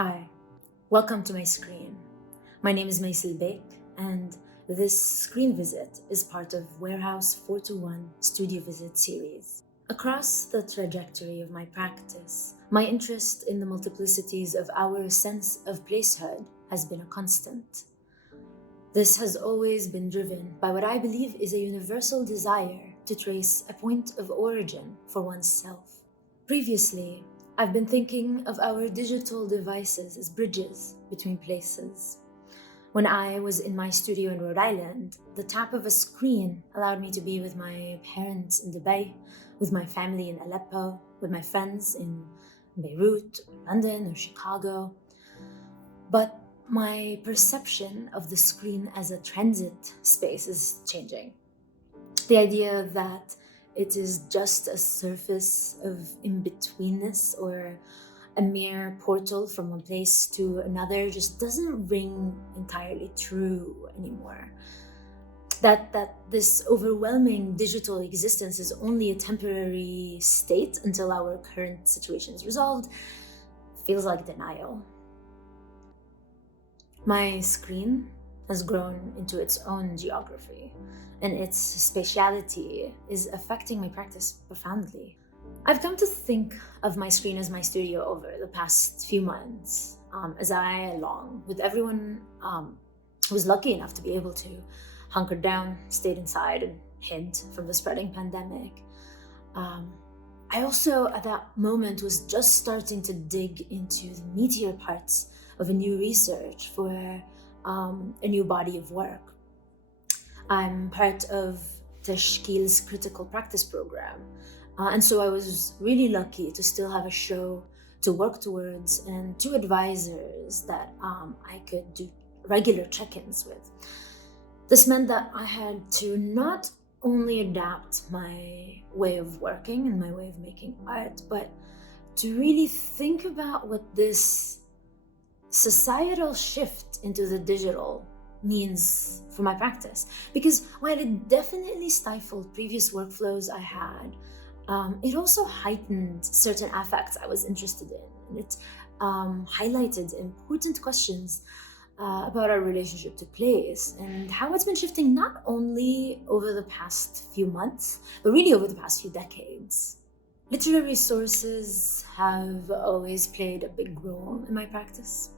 Hi, welcome to my screen. My name is Maisel Bek, and this screen visit is part of Warehouse 421 Studio Visit series. Across the trajectory of my practice, my interest in the multiplicities of our sense of placehood has been a constant. This has always been driven by what I believe is a universal desire to trace a point of origin for oneself. Previously, I've been thinking of our digital devices as bridges between places. When I was in my studio in Rhode Island, the tap of a screen allowed me to be with my parents in Dubai, with my family in Aleppo, with my friends in Beirut, or London, or Chicago. But my perception of the screen as a transit space is changing. The idea that it is just a surface of in-betweenness or a mere portal from one place to another just doesn't ring entirely true anymore. That this overwhelming digital existence is only a temporary state until our current situation is resolved feels like denial. My screen has grown into its own geography, and its spatiality is affecting my practice profoundly. I've come to think of my screen as my studio over the past few months, as I, along with everyone who was lucky enough to be able to hunker down, stayed inside, and hid from the spreading pandemic. I also, at that moment, was just starting to dig into the meatier parts of a new research for a new body of work. I'm part of Tashkil's critical practice program, and so I was really lucky to still have a show to work towards and two advisors that I could do regular check-ins with. This meant that I had to not only adapt my way of working and my way of making art, but to really think about what this societal shift into the digital means for my practice. Because while it definitely stifled previous workflows I had, it also heightened certain affects I was interested in. And it highlighted important questions about our relationship to place and how it's been shifting not only over the past few months, but really over the past few decades. Literary sources have always played a big role in my practice.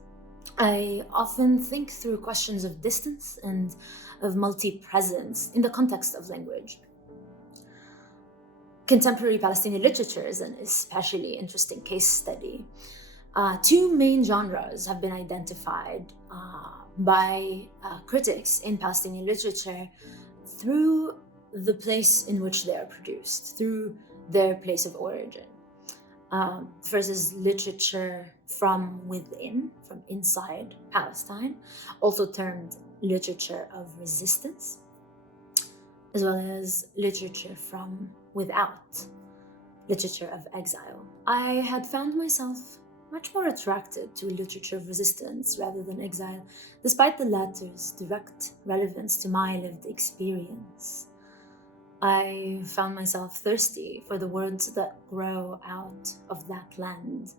I often think through questions of distance and of multi-presence in the context of language. Contemporary Palestinian literature is an especially interesting case study. Two main genres have been identified by critics in Palestinian literature through the place in which they are produced, through their place of origin. First is literature from within, from inside Palestine, also termed literature of resistance, as well as literature from without, literature of exile. I had found myself much more attracted to a literature of resistance rather than exile, despite the latter's direct relevance to my lived experience. I found myself thirsty for the words that grow out of that land.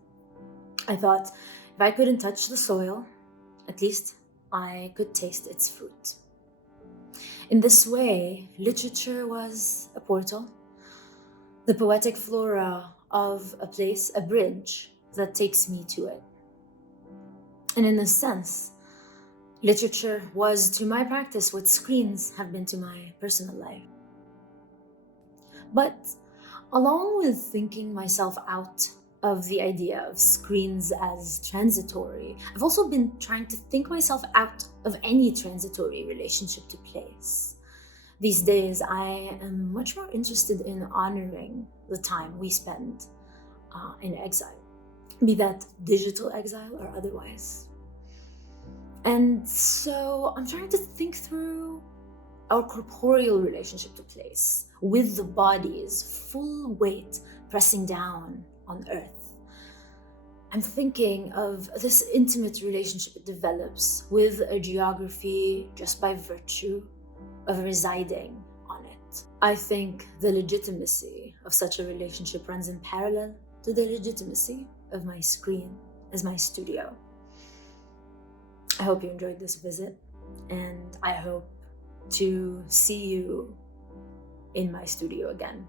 I thought if I couldn't touch the soil, at least I could taste its fruit. In this way, literature was a portal, the poetic flora of a place, a bridge that takes me to it. And in a sense, literature was to my practice what screens have been to my personal life. But along with thinking myself out of the idea of screens as transitory, I've also been trying to think myself out of any transitory relationship to place. These days, I am much more interested in honoring the time we spend in exile, be that digital exile or otherwise. And so I'm trying to think through our corporeal relationship to place, with the body's full weight pressing down on earth. I'm thinking of this intimate relationship it develops with a geography just by virtue of residing on it. I think the legitimacy of such a relationship runs in parallel to the legitimacy of my screen as my studio. I hope you enjoyed this visit, and I hope to see you in my studio again.